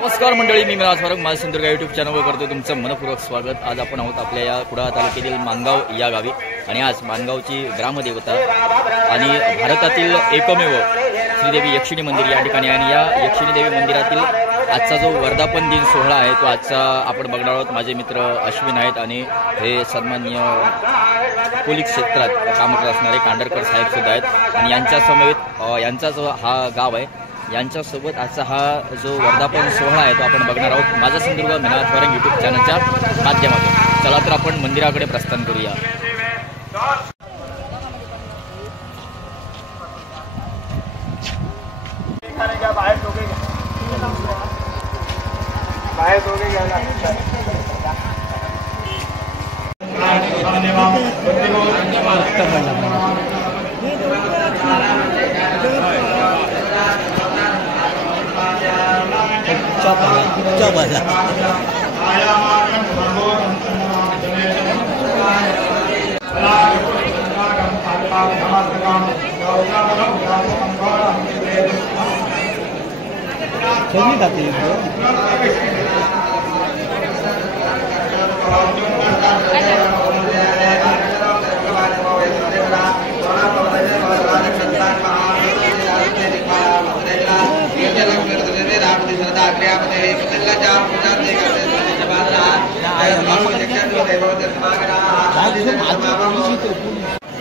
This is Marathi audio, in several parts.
नमस्कार मंडळी, मी मिराज फारुक माझ्या सिंधुदुर्ग यूट्यूब चॅनलवर करतो तुमचं मनपूर्वक स्वागत। आज आपण आहोत आपल्या या कुडाळ तालुक्यातील मानगाव या गावी आणि आज मानगावची ग्रामदेवता आणि भारतातील एकमेव श्रीदेवी यक्षिणी मंदिर या ठिकाणी आणि या यक्षिणी देवी मंदिरातील आजचा जो वर्धापन दिन सोहळा आहे तो आजचा आपण बघणार आहोत। माझे मित्र अश्विन आहेत आणि हे सन्माननीय पोलीस क्षेत्रात काम करत असणारे कांडरकर साहेब सुद्धा आहेत आणि यांच्या समवेत यांचा जो हा गाव आहे यांच्यासोबत आजचा हा जो वर्धापन सोहळा आहे तो आपण बघणार आहोत माझा सिंधुदुर्ग मिराज फारुक यूट्यूब चॅनलच्या माध्यमातून। चला तर आपण मंदिराकडे प्रस्थान करूया।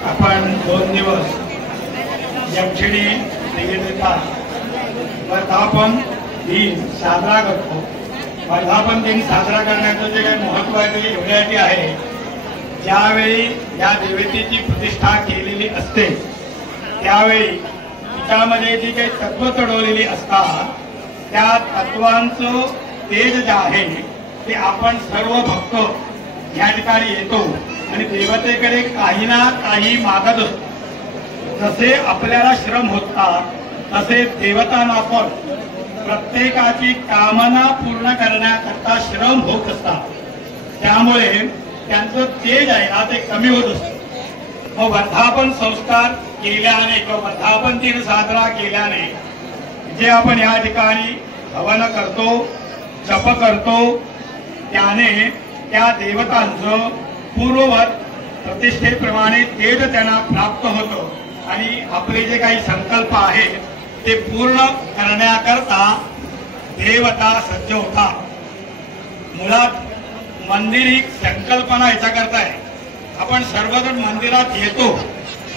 आपण 2 दिवस यक्षिणी देवीचा वर्धापन दिन साजरा करतो। वर्धापन दिन साजरा करण्याचं जे काही महत्व आहे ते एवढ्यासाठी आहे, ज्यावेळी या देवतेची प्रतिष्ठा केलेली असते त्यावेळी तिच्यामध्ये जी काही तत्व चढवलेली असतात त्या तत्वांचं तेज जे आहे ते आपण सर्व भक्त या ठिकाणी येतो आणि देवतेकडे काही ना काही मागत असतो। जसे आपल्याला श्रम होतात तसे देवतांना पण प्रत्येकाची कामना पूर्ण करण्याकरता श्रम होत असतात, त्यामुळे त्यांचं तेज आहे ना ते कमी होत असतं। मग वर्धापन संस्कार केल्याने किंवा वर्धापन दिन साजरा केल्याने जे आपण या ठिकाणी हवन करतो, जप करतो, त्याने त्या देवतांचं पूर्ववत प्रतिष्ठेप्रमाणे तेज त्यांना प्राप्त होतं आणि आपले जे काही संकल्प आहेत ते पूर्ण करण्याकरता देवता सज्ज होतात। मुळात मंदिर ही संकल्पना याच्याकरता आहे। आपण सर्वजण मंदिरात येतो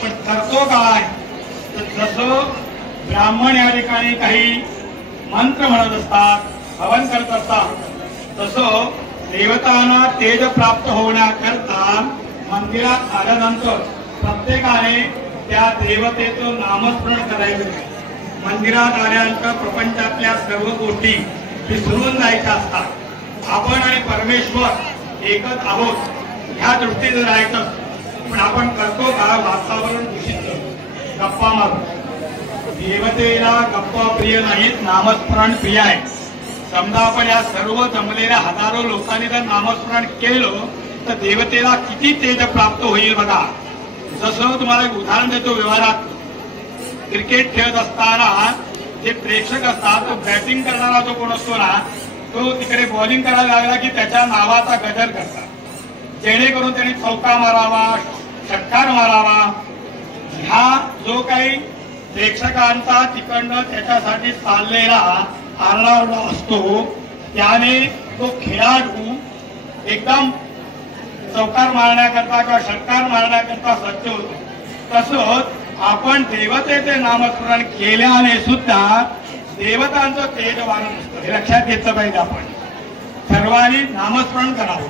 पण करतो काय, तर जसं ब्राह्मण या ठिकाणी काही मंत्र म्हणत असतात, हवन करत असतात, तसं देवतांना तेज प्राप्त होण्याकरता मंदिरात आल्यानंतर प्रत्येकाने त्या देवतेचं नामस्मरण करायचं। मंदिरात आल्यानंतर प्रपंचातल्या सर्व गोष्टी विसरून जायच्या असतात। आपण आणि परमेश्वर एकच आहोत ह्या दृष्टीने राहायचं, पण आपण करतो का वातावरण दूषित गप्पा मारू। देवतेला गप्पा प्रिय नाहीत, नामस्मरण प्रिय आहे। समजा आपण या सर्व जमलेल्या हजारो लोकांनी जर नामस्मरण केलं तर देवतेला किती तेज प्राप्त होईल बघा। जसं तुम्हाला एक उदाहरण देतो, व्यवहारात क्रिकेट खेळत असताना जे प्रेक्षक असतात तो बॅटिंग करणारा जो कोण असतो ना तो तिकडे बॉलिंग करायला लागला की त्याच्या नावाचा गजर करतात, जेणेकरून त्यांनी चौका मारावा, षटकार मारावा। ह्या जो काही प्रेक्षकांचा तिकडनं त्याच्यासाठी चाललेला आरडाओरडा असतो त्याने तो खेळाडू एकदम चौकार मारण्याकरता किंवा षटकार मारण्याकरता सज्ज होतो। तसंच आपण देवतेचे नामस्मरण केल्याने सुद्धा देवतांचं तेज वाढत असतं, हे लक्षात घेतलं पाहिजे। आपण सर्वांनी नामस्मरण करावं,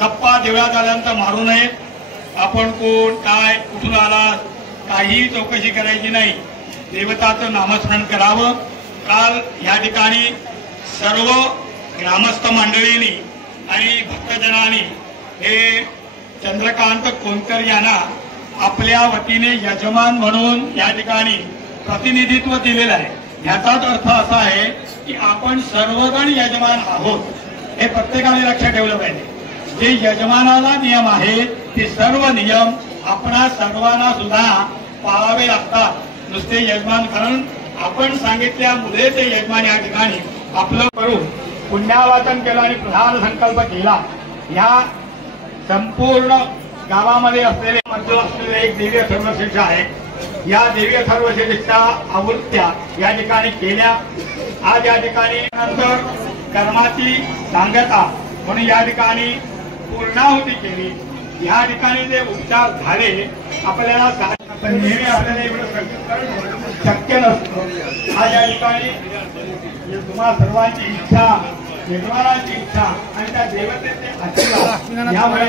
गप्पा देवळात आल्यानंतर मारू नयेत। आपण कोण, काय, कुठून आला काही चौकशी करायची नाही, देवताचं नामस्मरण करावं। काल या ठिकाणी सर्व ग्रामस्थ मंडळींनी आणि भक्तजनांनी हे चंद्रकांत कोणकर यांना आपल्या वतीने यजमान म्हणून या ठिकाणी प्रतिनिधित्व दिलेलं आहे। याचाच अर्थ असा आहे की आपण सर्वजण यजमान आहोत, हे प्रत्येकाने लक्षात ठेवलं पाहिजे। जे यजमानाला नियम आहे ते सर्व नियम आपणा सर्वांना सुद्धा पाळावे लागतात। नुसते यजमान कारण आपण सांगितल्यामुळे ते यजमान या ठिकाणी आपलं करून पुण्यावाचन केलं आणि प्रधान संकल्प केला. या संपूर्ण गावामध्ये असलेले एक देवी अथर्वशीर्ष आहे. या देवी अथर्वशीर्षच्या आवृत्त्या या ठिकाणी केल्या. आज या ठिकाणी नंतर कर्माची सांगता म्हणून या ठिकाणी पूर्णाहुती केली. या ठिकाणी जे उपचार झाले आपल्याला नेहमी आपल्याला एवढं शक्य नसतं. आज या ठिकाणी तुम्हा सर्वांची इच्छा, यजमानांची इच्छा आणि त्या देवतेचे आशीर्वाद यामुळे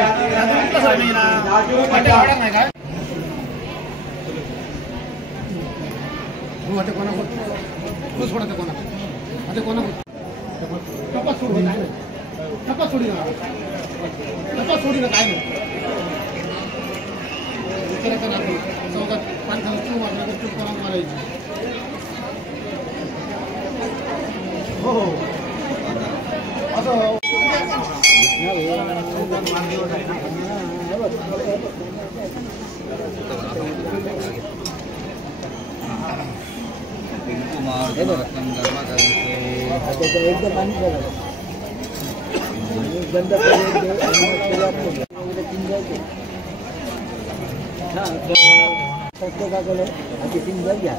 प्रत्येकाकडे अतिसिंदर घ्या.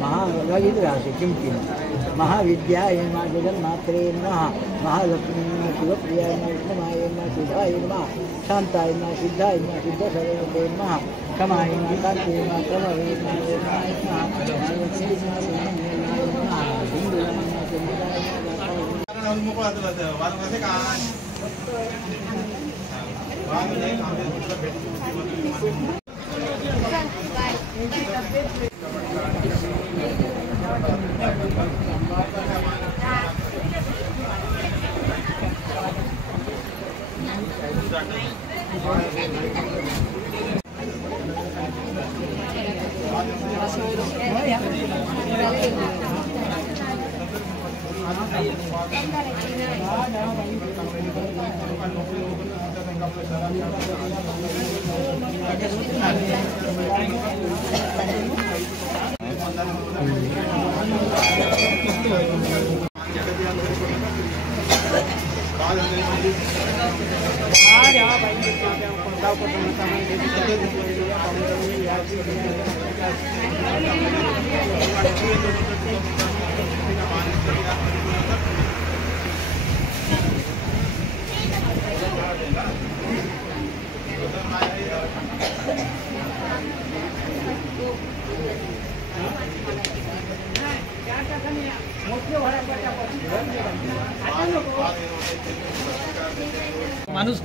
महाविद्रासे किमती महाविद्याय मा जगन्मात्रे नमः. महालक्ष्मी शिवप्रियाय विष्णुमाय सिद्धाय नमः. शांताय सिद्धाय सिद्धसर्वते नमः. क्षमाय कांते क्षमवे माणूस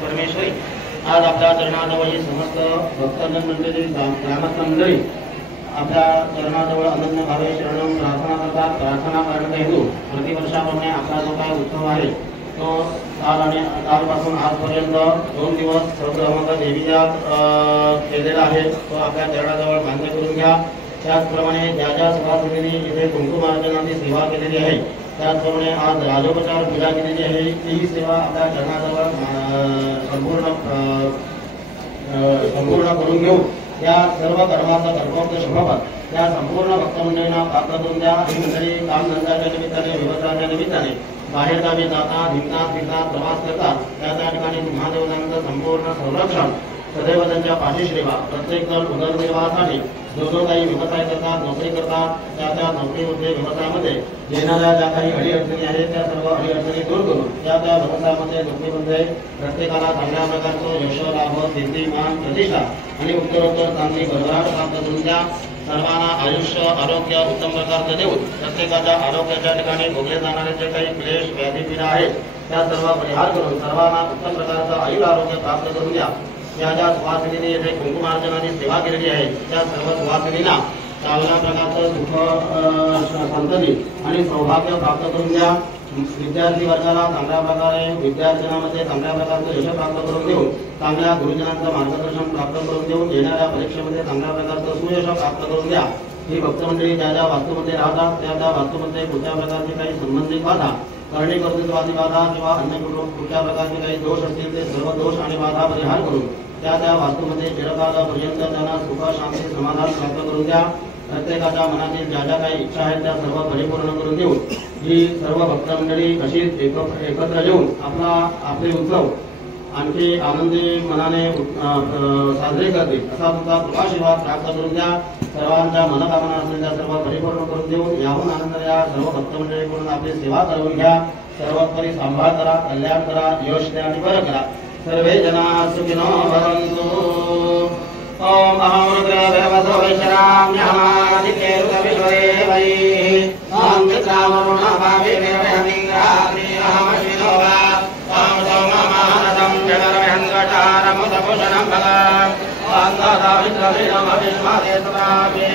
परमेश्वरी आज आपल्या चरणाजवळ ही समस्त भक्तजन मंडळी ग्रामस्थ मंडळी आपल्या चरणाजवळ अनन्य भावे शरण प्रार्थना करतात. प्रार्थना करण्याचा हेतू प्रतिवर्षाप्रमाणे आपला जो काय उत्सव आहे तो कालपासून आजपर्यंत 2 दिवस क्रमांक देवीचा केलेला आहे तो आपल्या चरणाजवळ मान्य करून घ्या. त्याचप्रमाणे ज्या ज्या सभासदांनी इथे कुंकुमार्चनाची सेवा केलेली आहे त्याचप्रमाणे आज राजोपचार पूजा केलेली आहे तीही सेवा आपल्या चरणाजवळ संपूर्ण करून घेऊ. त्या सर्व कर्माचा कर्मोक्त शोभापात त्या संपूर्ण भक्तमंडळींना प्राप्त करून द्या. ही मंडळी कामधंद्याच्या निमित्ताने व्यवसायाच्या निमित्ताने बाहेरगावी जातात हिंडतात फिरतात प्रवास करतात. त्या ठिकाणी महादेवनांचं संपूर्ण संरक्षण सदैव त्यांच्या पाठीशी ठेवा. प्रत्येक जण उदरनिर्वाहासाठी जो काही व्यवसाय करतात नोकरी करतात त्या नोकरीमध्ये व्यवसायामध्ये येणाऱ्या ज्या काही अडीअडचणी आहेत त्या सर्व अडीअडचणी दूर करून त्या व्यवसायामध्ये नोकरीमध्ये प्रत्येकाला चांगल्या प्रकारचं यश लाभ कीर्ती मान प्रतिष्ठा आणि उत्तरोत्तर चांगली भरभराट प्राप्त करून द्या. सर्वांना आयुष्य आरोग्य उत्तम प्रकारचं देऊन प्रत्येकाच्या आरोग्याच्या ठिकाणी भोगले जाणारे जे काही क्लेश व्याधी पीडा आहेत त्या सर्व परिहार करून सर्वांना उत्तम प्रकारचं आयुष आरोग्य प्राप्त करून द्या. ज्या ज्या सुवासिनीने येथे कुंकुमार्चनाची सेवा केलेली आहे त्या सर्व सुवासिनींना चांगल्या प्रकारचं सुख संतती आणि सौभाग्य प्राप्त करून द्या. विद्यार्थी वर्गाला चांगल्या प्रकारे विद्यार्जनामध्ये चांगल्या प्रकारचं यश प्राप्त करून देऊन चांगल्या गुरुजनांचं मार्गदर्शन प्राप्त करून देऊन येणाऱ्या परीक्षेमध्ये चांगल्या प्रकारचं सुयश प्राप्त करून द्या. ही भक्तमंडळी ज्या ज्या वास्तूमध्ये राहतात त्या वास्तूमध्ये कुठल्या प्रकारचे काही संबंधित बाधा करणे कर्तृत्वादी बाधा किंवा अन्य कुठल्या प्रकारचे काही दोष असतील ते सर्व दोष आणि बाधा परिहार करून त्या वास्तूमध्ये चिरकालापर्यंत त्यांना सुख शांती समाधान प्राप्त करून द्या. प्रत्येकाच्या मनातील ज्या ज्या काही इच्छा आहेत त्या सर्व परिपूर्ण करून देऊन ही सर्व भक्तमंडळी अशीच एकत्र येऊन आपले उत्सव आणखी आनंदी मनाने साजरे करतील असा तुमचा कृपाशीर्वाद प्राप्त करून द्या. सर्वांच्या मनोकामना असलेल्या सर्व परिपूर्ण करून देऊन याहून आनंदाने सर्व भक्तमंडळीकडून आपली सेवा करून घ्या. सर्वोपरी सांभाळ करा कल्याण करा यश द्या आणि बरं करा. सर्वे जना सुखिनो भवन्तु. ओम अहं रुद्रदेवतो वैश्राम्यहमादित्येरुकविश्वदेवैः ओम चित्रावरुणभाविर्वेहमिन्द्राग्नि अहमश्विनो वा ओम सोममानसं जगर्वहङ्कटारमुदभूषणं भगम् ओम तदाविद्रविणमविष्मदेतुराभे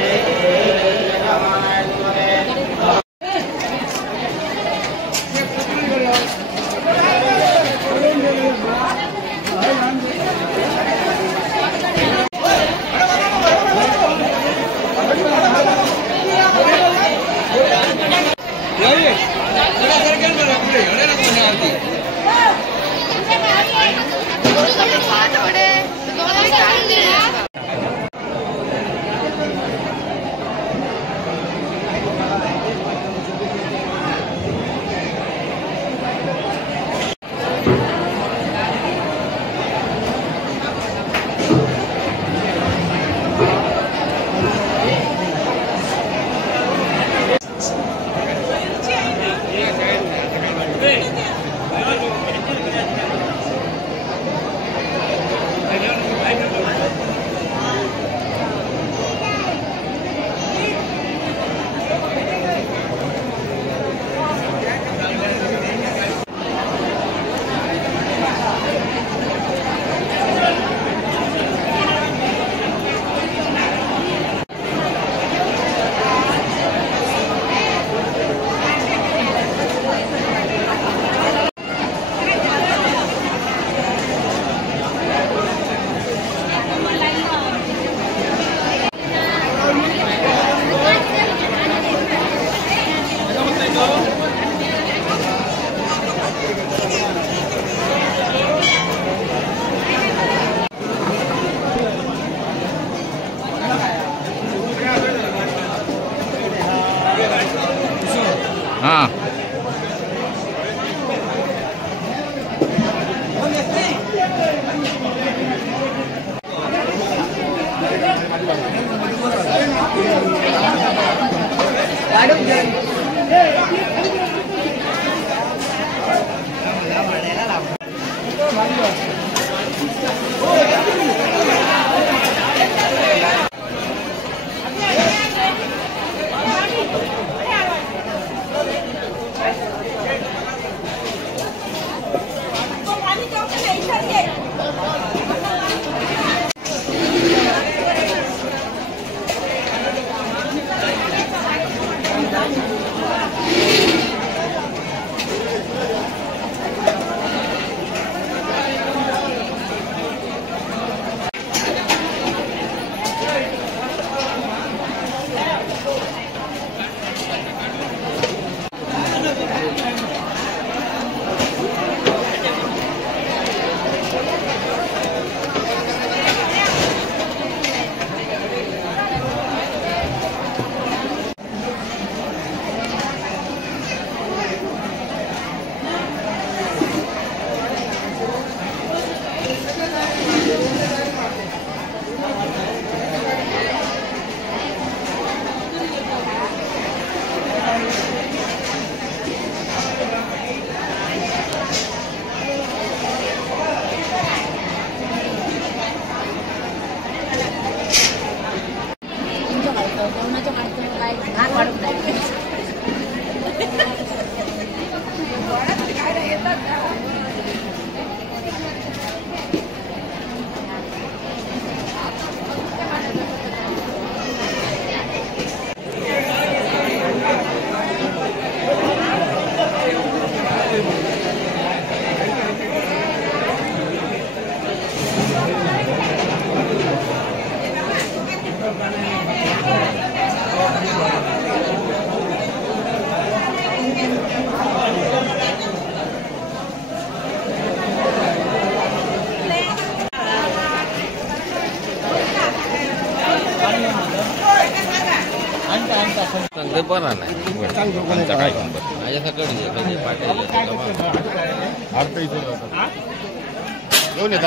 बरा नाही लोकांचा काय नंबर माझ्याकडे पाटील घेऊन येत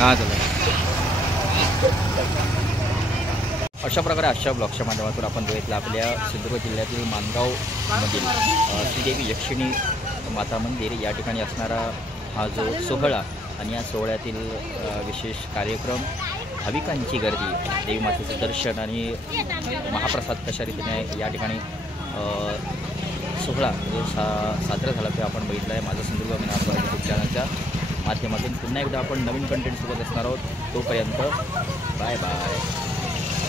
हां चला. अशा प्रकारे आजच्या ब्लॉगच्या माध्यमातून आपण बघितलं आपल्या सिंधुदुर्ग जिल्ह्यातील माणगावमधील श्रीदेवी यक्षिणी माता मंदिर या ठिकाणी असणारा हा जो सोहळा आणि या सोहळ्यातील विशेष कार्यक्रम, भाविकांची गर्दी, देवी मातेचं दर्शन आणि महाप्रसाद कशा रीतीने या ठिकाणी सोहळा जो साजरा झाला ते आपण बघितलं आहे. माझा सिंधुदुर्ग मी यूट्यूब चॅनलच्या माध्यमातून पुन्हा एकदा आपण नवीन कंटेंटसोबत असणार आहोत. तोपर्यंत बाय बाय.